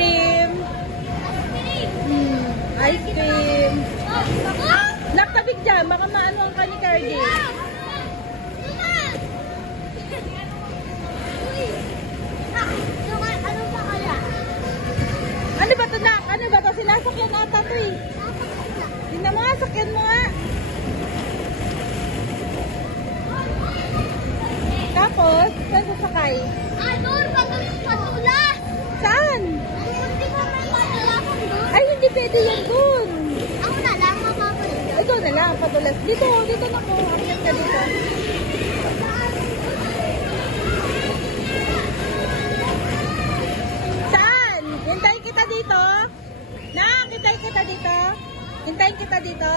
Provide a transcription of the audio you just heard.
cream. Ice cream. Naktabig dyan, baka maano ang kani Cardi. Ano ba ito, Nak? Ano ba ito? Sinasakyan ata ito eh. Tingnan mo nga, sakyan mo nga. Tapos, saan sasakay? Doon, patulas! Saan? Hindi ko may matulasan doon. Ay, hindi pwede yan dun. Ako na lang, makapagod. Ikaw na lang, patulas. Dito na ko. Akyat ka dito. Saan? Hintayin kita dito? Nak, hintayin kita dito? Hintayin kita dito?